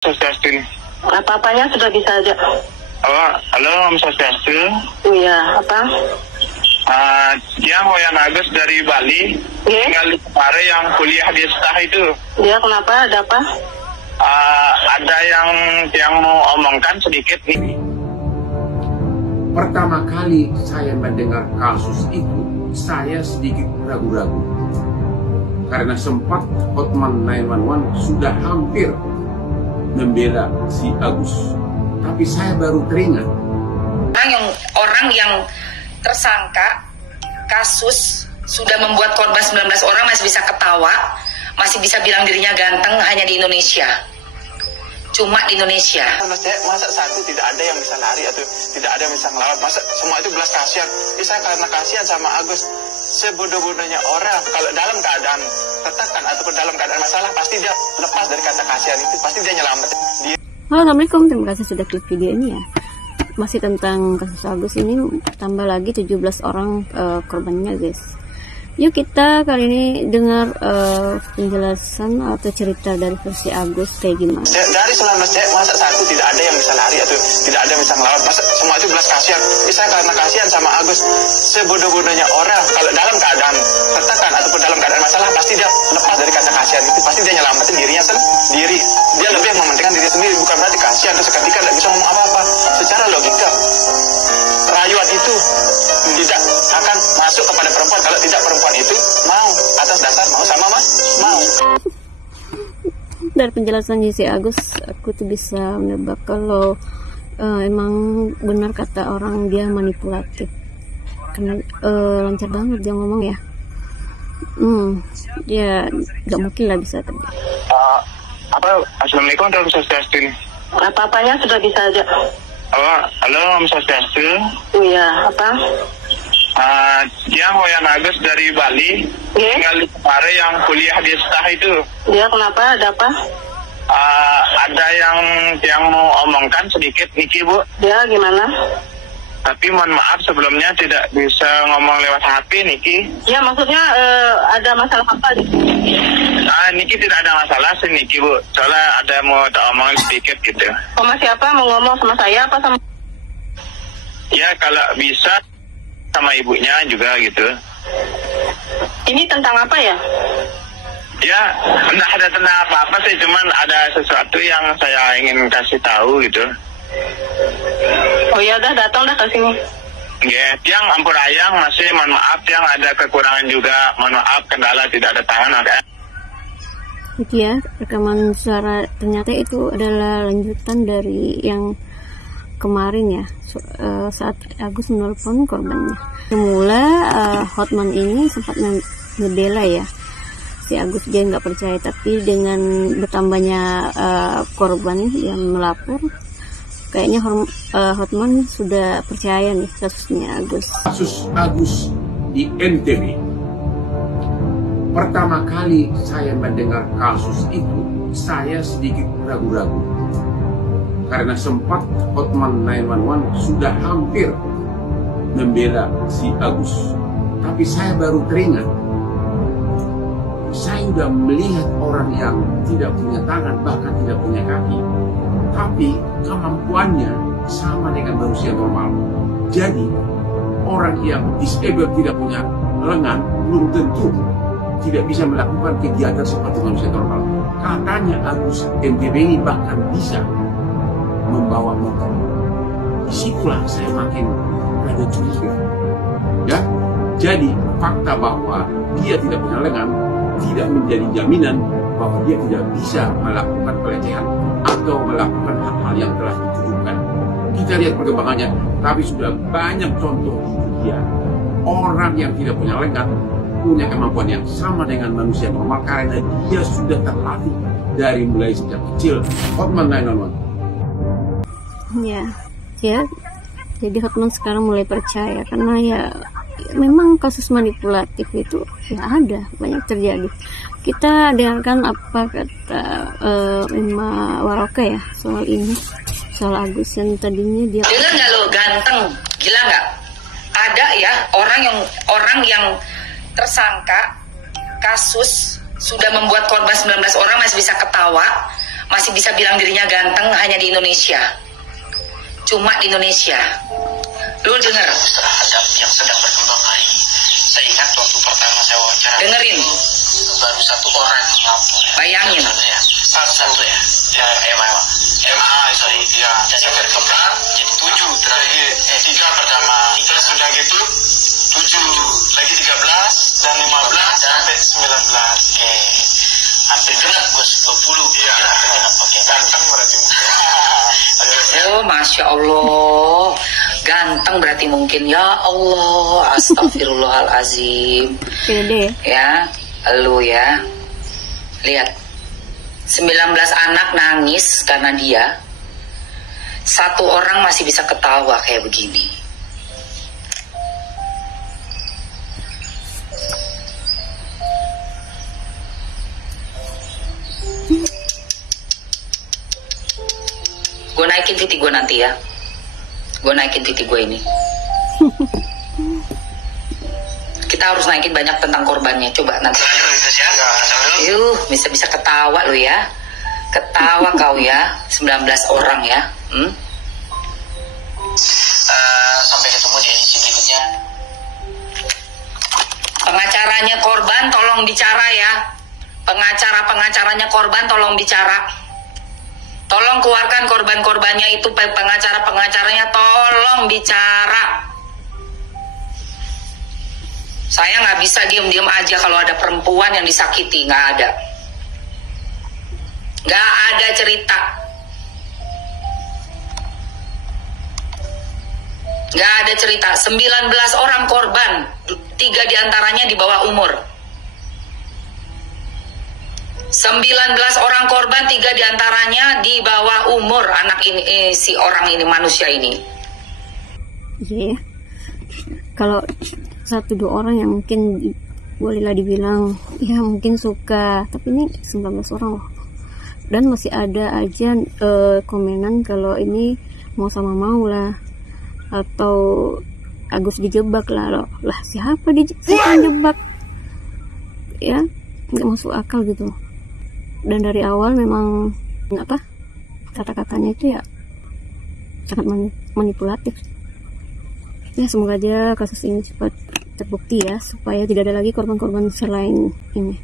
Swastiastu nih. Apa-apanya sudah bisa aja. Halo, Om Swastiastu. Iya, apa? Yang Wayan Agus dari Bali, tinggal di Separe yang kuliah di Stah itu. Dia kenapa? Ada apa? Ada yang mau omongkan sedikit nih. Pertama kali saya mendengar kasus itu, saya sedikit ragu-ragu. Karena sempat Hotman 911 sudah hampir membela si Agus. Tapi saya baru teringat. Orang yang tersangka kasus sudah membuat korban 19 orang masih bisa ketawa, masih bisa bilang dirinya ganteng hanya di Indonesia. Cuma di Indonesia. Masa satu tidak ada yang bisa lari atau tidak ada yang bisa ngelawat? Masa semua itu belas kasihan? Saya karena kasihan sama Agus. Sebodoh-bodohnya orang kalau dalam keadaan tertekan ataupun dalam keadaan masalah pasti dia lepas dari kata kasihan itu, pasti dia nyelamatin. Halo, Assalamualaikum, terima kasih sudah klik video ini ya. Masih tentang kasus Agus ini, tambah lagi 17 orang korbannya guys. Yuk kita kali ini dengar penjelasan atau cerita dari versi Agus kayak gimana. Dari 19 masa satu tidak ada yang bisa lari atau tidak ada yang bisa ngelawat? Masa semua itu belas kasihan? Saya karena kasihan sama Agus. Sebodoh-bodohnya orang kalau dalam keadaan tertekan ataupun dalam keadaan masalah pasti dia lepas dari kata kasihan itu, pasti dia nyelamatin dirinya sendiri. Dia lebih mementingkan diri sendiri, bukan berarti kasihan terus seketika tidak bisa ngomong apa-apa. Secara logika rayuan itu tidak akan masuk kepada perempuan kalau tidak perempuan itu mau atas dasar mau sama mas mau. Dari penjelasan si Agus, aku tuh bisa menebak kalau emang benar kata orang dia manipulatif, karena lancar banget dia ngomong ya. Dia nggak mungkin lah bisa terjadi. Assalamualaikum warahmatullahi wabarakatuh. Apa-apanya sudah bisa aja. Halo, Om Swastiastu. Iya, apa? Yang Wayan Agus dari Bali, tinggal di Separe yang kuliah di Stah itu. Dia kenapa? Ada apa? Ada yang mau omongkan sedikit Niki, Bu. Dia gimana? Tapi mohon maaf sebelumnya tidak bisa ngomong lewat HP Niki. Ya maksudnya ada masalah apa? Niki tidak ada masalah sih Niki, Bu. Soalnya ada mau tak omongin sedikit gitu. Sama siapa? Mau ngomong sama saya apa sama? Ya kalau bisa sama ibunya juga gitu. Ini tentang apa ya? Ya, enggak ada tentang apa-apa sih, cuman ada sesuatu yang saya ingin kasih tahu gitu. Oh ya udah, datang dah ke sini. Ya, yang ampun ayang masih mohon maaf yang ada kekurangan juga, mohon maaf kendala tidak ada tangan makanya. Itu ya, rekaman suara ternyata itu adalah lanjutan dari yang kemarin ya, saat Agus menelpon korbannya. Semula Hotman ini sempat ngebela ya si Agus, dia nggak percaya, tapi dengan bertambahnya korban yang melapor, kayaknya Hotman sudah percaya nih kasusnya Agus. Kasus Agus di NTB. Pertama kali saya mendengar kasus itu, saya sedikit ragu-ragu. Karena sempat Hotman 911 sudah hampir membela si Agus. Tapi saya baru teringat. Saya sudah melihat orang yang tidak punya tangan, bahkan tidak punya kaki. Tapi kemampuannya sama dengan manusia normal. Jadi orang yang disable tidak punya lengan belum tentu tidak bisa melakukan kegiatan seperti manusia normal. Katanya Agus NTB ini bahkan bisa membawa motor. Disitulah saya makin ada curiga. Ya, jadi fakta bahwa dia tidak punya lengan tidak menjadi jaminan bahwa dia tidak bisa melakukan pelecehan atau melakukan hal-hal yang telah dituduhkan. Kita lihat perkembangannya, tapi sudah banyak contoh di dunia orang yang tidak punya lengan punya kemampuan yang sama dengan manusia normal karena dia sudah terlatih dari mulai sejak kecil. Hotman 911. Ya, jadi Hotman sekarang mulai percaya karena ya memang kasus manipulatif itu ya ada, banyak terjadi. Kita dengarkan apa kata Ima Waroka ya soal ini, soal Agus yang tadinya dia. Dengar nggak lo, ganteng, gila nggak? Ada ya orang yang tersangka kasus sudah membuat korban 19 orang masih bisa ketawa, masih bisa bilang dirinya ganteng hanya di Indonesia. Cuma di Indonesia. Lu denger? Terhadap yang sedang berkembang hari ini. Saya ingat waktu pertama saya wawancara. Dengerin. Baru 1 orang yang lapor. Bayangin. Ya. Satu ya. Ya, sorry. Ya, jadi berkembang jadi 7 terakhir. 3 pertama. Terus sudah gitu 7 lagi 13 dan 15 sampai 19. Oke. Hampir genap bos 20. Iya. Oke. Ganteng berarti mungkin. Oh, Masya Allah. Ganteng berarti mungkin. Ya Allah. Astagfirullahalazim. Pede. Ya, lu ya. Lihat. 19 anak nangis karena dia. 1 orang masih bisa ketawa kayak begini. Gue naikin titik gue nanti ya. Gue naikin titik gue ini. Kita harus naikin banyak tentang korbannya. Coba nanti. Bisa ketawa lu ya. Ketawa kau ya. 19 orang ya. Sampai ketemu di edisi berikutnya. Pengacaranya korban tolong bicara ya. Pengacaranya korban tolong bicara. Tolong keluarkan korban-korbannya itu, pengacaranya tolong bicara. Saya nggak bisa diem-diem aja kalau ada perempuan yang disakiti, nggak ada. Nggak ada cerita. Nggak ada cerita. 19 orang korban, 3 diantaranya di bawah umur. 19 orang korban, 3 diantaranya di bawah umur anak ini, si orang ini, manusia ini. Iya ya. Kalau 1-2 orang yang mungkin bolehlah dibilang ya mungkin suka, tapi ini 19 orang loh. Dan masih ada aja komenan kalau ini mau sama mau lah, atau Agus dijebak lah loh. Lah siapa dijebak? Ya nggak masuk akal gitu. Dan dari awal memang kata-katanya itu ya sangat manipulatif. Ya semoga aja kasus ini cepat terbukti ya, supaya tidak ada lagi korban-korban selain ini.